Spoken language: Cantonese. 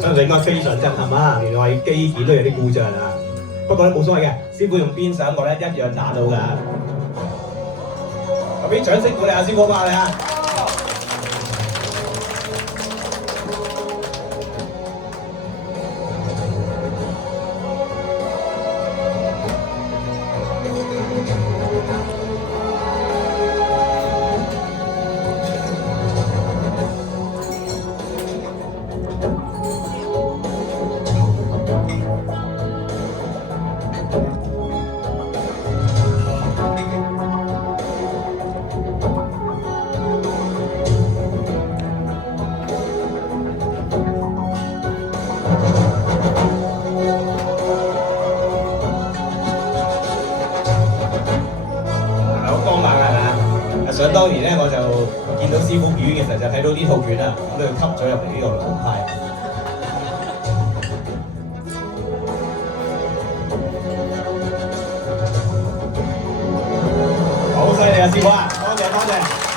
相信應該非常震撼啊！原來機件都有啲故障啊！不過咧冇所謂嘅，師傅用邊上個咧一樣打到㗎。後邊掌聲鼓勵下師傅嘛，你啊！想當年咧，我就見到師傅表演嘅時候，就睇到呢套拳啦，咁都要吸咗入嚟呢個龍派。好犀利啊，師傅啊！多謝多謝。